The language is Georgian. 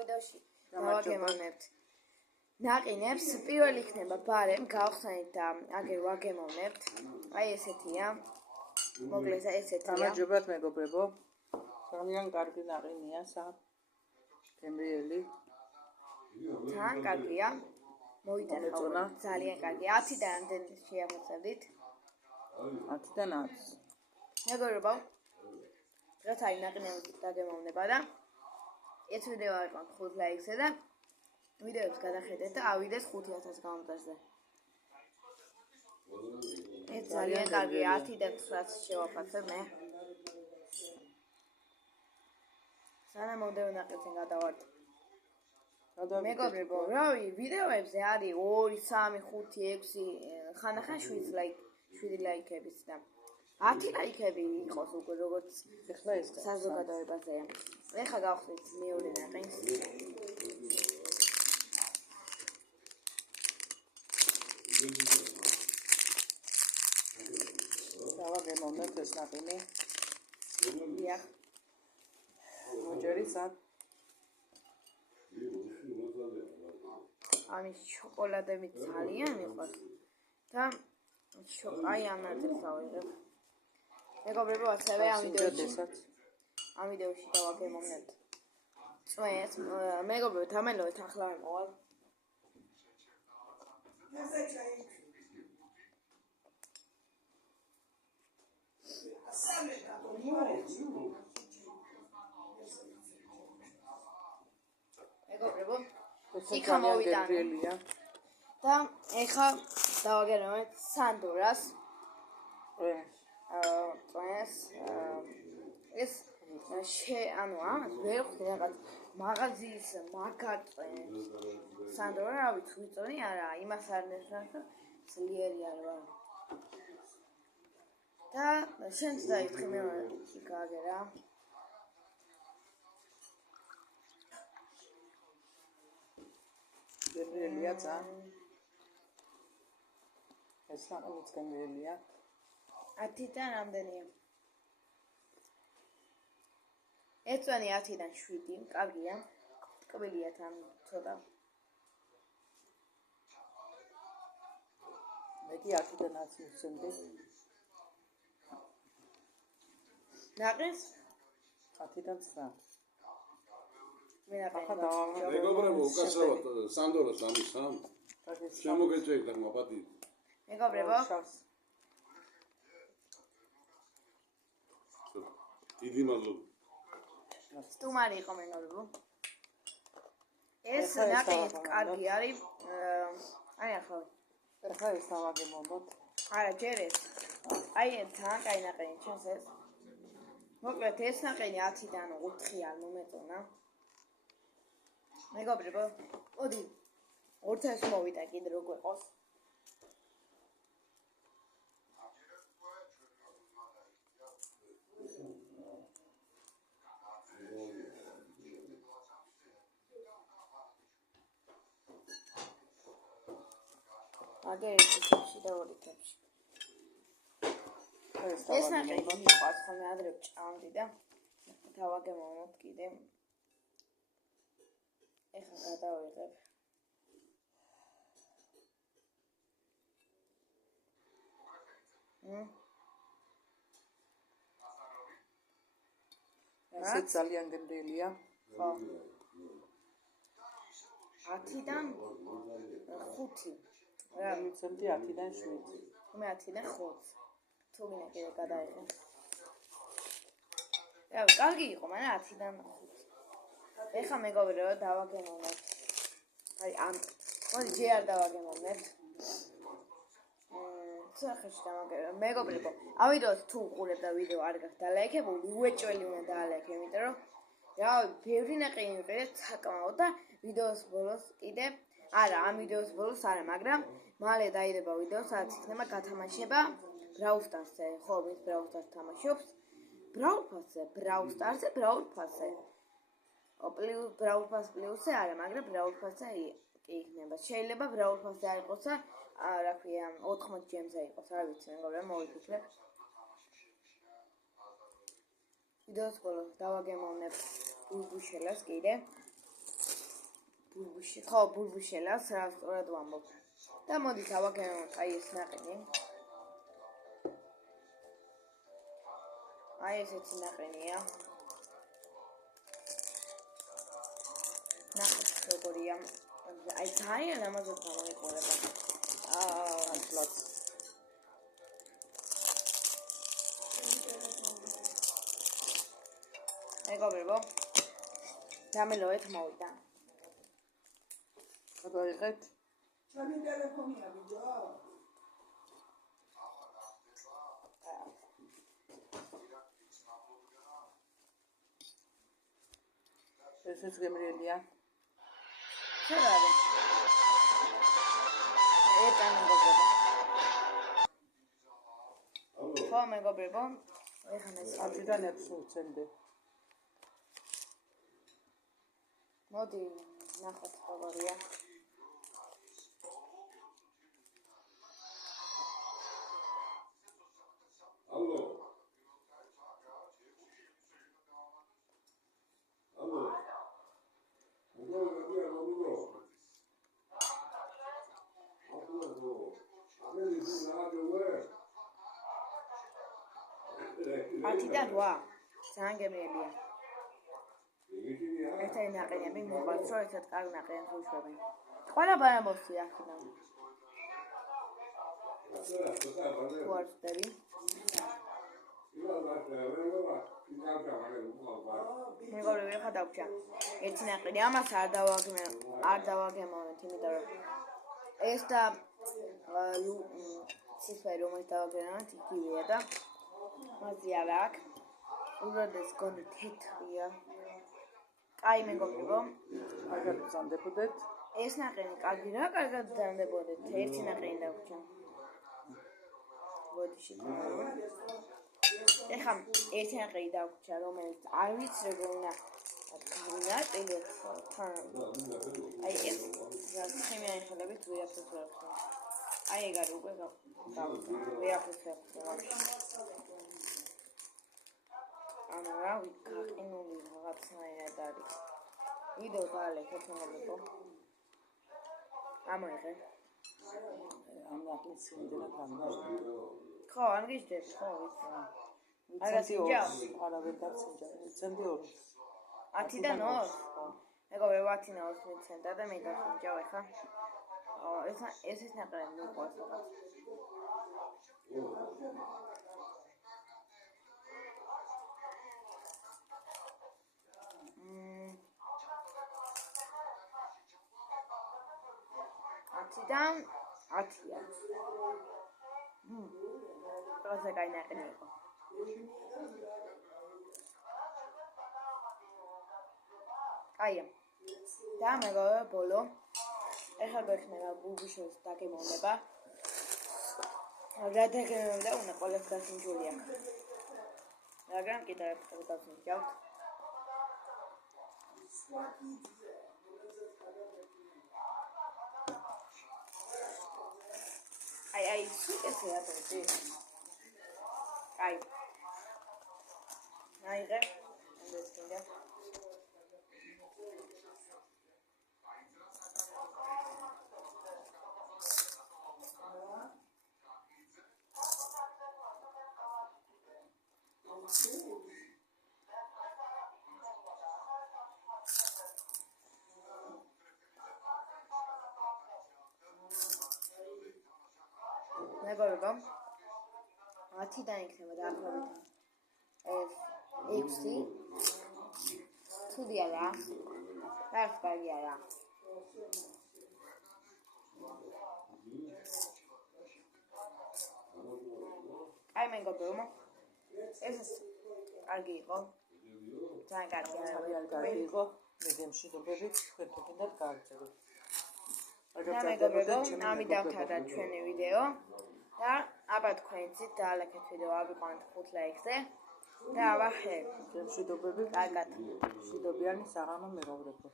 ვიდეოში დავაგემოვნებთ ნაყინებს. პირველი იქნება ბარემ, გავხსენით და აგერ ვაგემოვნებთ. აი ესეთია. მოკლედ ესეთია. გამარჯობათ მეგობრებო. ძალიან კარგი ნაყინია გემრიელი. თან კარგია. მოიტანა ძალიან კარგი. 10-დან ამდენი შეამოწევდით. 10-დან 10. მეგობრებო, დღეს აი ნაყინები დაგემოვნება და ეს ვიდეო აიყვანთ 5 ლაიქზე და ვიდეოს გადახედეთ და ავიდეს 5000 გამომწვევზე. ეს ძალიან კარგია. 10-დან 9-ს შევაფასებ მე. სანამ მომდევნო ნაყინზე გადავართ. მეგობრებო, რავი, ვიდეოებზე არის 2, 3, 5, 6, ხანახან 7 ლაიქებიც და 10 ლაიქები იყოს უკვე როგორც ეხლა ეს საზოგადოებაზე. ეხლა გავხსნით მეორე ნაყინს. დავაგემოვნებთ ეს ნაყინი. დიახ. მოჯერით ამის შოკოლადები ძალიან მიყვარს და აი ამ ნაწილს ავიღებ. მეგობრებო, ასევე ამ ვიდეოში დავაგემოვნებთ წვენს. მეგობრებო, თამელოვეთ ახლა არ მოვალ. მეგობრებო, იქა მოვიდან და ეხლა დავაგემოვნებთ სანდორას წვენს. ეს ანუ ვერ ხვდი რაღაც მაღაზიის მაგარწვენს. სანდორა რა ვიცი ვიწონი არა, იმას არ ნიშნავს რომ ძლიერი არ ვარ. და შენც დაიწყე მე გაგერა. გემრიელია ძალიან. ეს ნაყინიც გემრიელია. 10-დან რამდენია? ეწვენი 10-დან 7, კარგია. ტკბილია თან ცოტა. მე კი 10-დან 10 მივცემდი. ნაყინს 10-დან 9. მე ნაყინს მეგობრებო, უკაცრავად სანდორას ამის შემოგეჭერდა მაპატი. მეგობრებო, დიდი მადლობა. სტუმარი იყო მეგობრებო. ეს ნაყინი კარგი არის. აი ახლა ეს დავაგემოვნებთ. არა, ჯერ ეს. აი თან კაი ნაყინი ჩანს ეს. მოკლედ ეს ნაყინი 10-დან 4 არ მომეწონა. მეგობრებო, მოდი 2000 მოვიდა კიდე როგორ ყავს. აგერ ისეთი და ორი თებში. ეს ნაყინი მიყვარს, ხოლმე ადრე ჭამდი და დავაგემოვნებთ კიდე. ეხლა გადავიღებ. ეს ძალიან გემრიელია. ხო. 10-დან 5. რა მივცემდი 10-დან 7. მე 10-დან 5. თუ გინდა კიდე გადაიღებ. რა, კარგი იყო, მაგრამ 10-დან 5. ეხლა მეგობრებო, დავაგემოვნებთ. აი ამ მოდი ჯერ არ დავაგემოვნებთ. სახეში დავაგემოვნებთ. მეგობრებო, ამ ვიდეოს თუ უყურებთ და ვიდეო არ გაქვთ დალაიქებული, უეჭველი უნდა დაალაიქებ, იმიტომ რომ რა, ბევრი ნაყინი ვიყიდეთ საკმაოდ და ვიდეოს ბოლოს კიდე არა, ამ ვიდეოს ბოლოს არა, მაგრამ მალე დაიდება ვიდეო, სადაც იქნება გათამაშება Brawl Stars-ზე. ხო, ვინც Brawl Stars თამაშობს? Brawl Stars-ზე, Brawl Pass-ზე. Brawl Pass Plus-ზე არა, მაგრამ Brawl Pass-ზე კი იქნება. შეიძლება Brawl Pass-ზე არ იყოს და რა ქვია, 80 ჯემზე იყოს, არ ვიცი, მეგობრებო, მოვიფიქრებ. ვიდეოს ბოლოს დავაგემოვნებ გულგუშელას კიდე. ხო, ბულბუშელას, რა სწორად ვამბობ. და მოდით ავაგებოთ აი ეს ნაყინი. აი ესეთი ნაყინია. ნახეთ როგორია. აი ძალიან ამაზე გამოიყურება. ანტლაც. მეგობრებო, დამელოეთ მოვიდა. გადავიღეთ. ჩემი ტელეფონია ვიდეო. ესეც გემრიელია. რა არის? ეტა მეგობრებო. ხო მეგობრებო, ეხლა მე 10-დან 6 უცემდე. მოდი ნახოთ როგორია. ალო. ალო. ათიდან 8. ძალიან გემრიელია. ერთად ნაყინები მიყვარს, რომ ერთად კარგ ნაყინებს უშვებენ. ყველა ბარამოსი აქედან. თუ არ ვწდები. მეგობრებო, ეხლა დავჭა. ერთი ნაყინი ამას არ დავაგემოვნეთ, იმიტომ რომ ეს და ციფრი რომელიც დავაგემოვნეთ იგივეა და მათი არ აქვს. უდადეს გონი თეთრია. აი მეგობრებო, კარგად ვზამდებოდეთ. ეს ნაყინი კარგი რა, კარგად ვზამდებოდეთ. ერთი ნაყინი დავჭა. მოდი შევიდე. ეხლა ერთი ნაყინი დავჭა, რომელიც არ ვიცი როგორ უნდა ნაყინი თან. აი ეს ხიმიანი ხელებით ვიაფროთ რა. აი ეგ არის უკვე ვიაფროთ რა. ანუ რა ვიკაყინული რაღაცნაირად არის. ვიდეო დაალექეთ მეგობრებო. ამოიღე. ამ ნაყინს იმდენად ამბობ. ხო, არ გიждდები, ხო, ვიცი. არა ვერ დაცინჯა. უცემდი 2. 10-დან 2. მეგობრებო, 10-დან 2 მიცემდა და მე დაცინჯავ ეხლა. ეს ნაყინი მიყვარს რაღაც. ათიდან 10-ია. პროზე კაი ნაყინი იყო. კაია. და მეგობრებო, ბოლო. ეხლა გვექნება ბულბუშელის დაგემოვნება. რა დაგემოვნება უნდა ყველას გასინჯული აქვს. მაგრამ კიდევ ერთხელ დავსინჯავთ. აი, სულ ეს რა აი. აიღე. ეს კიდე. მეგობრებო, 10-დან იქნება დაახლოებით ეს 6. თუდია რა. რა კარგია რა. აი მეგობრებო, ეს კარგი იყო. ძალიან კარგი იყო. მე გემშვიდობებით, თქვენ თვითონაც გააგრძელოთ. და მეგობრებო, ამით დავთავრდა ჩვენი ვიდეო და აბა თქვენიცით დაალექეთ ვიდეო, ავიყვანეთ 5 ლაიქზე და ავახერეთ. გემშვიდობებით. კარგად. მშვიდობიანი საღამო მეგობრებო.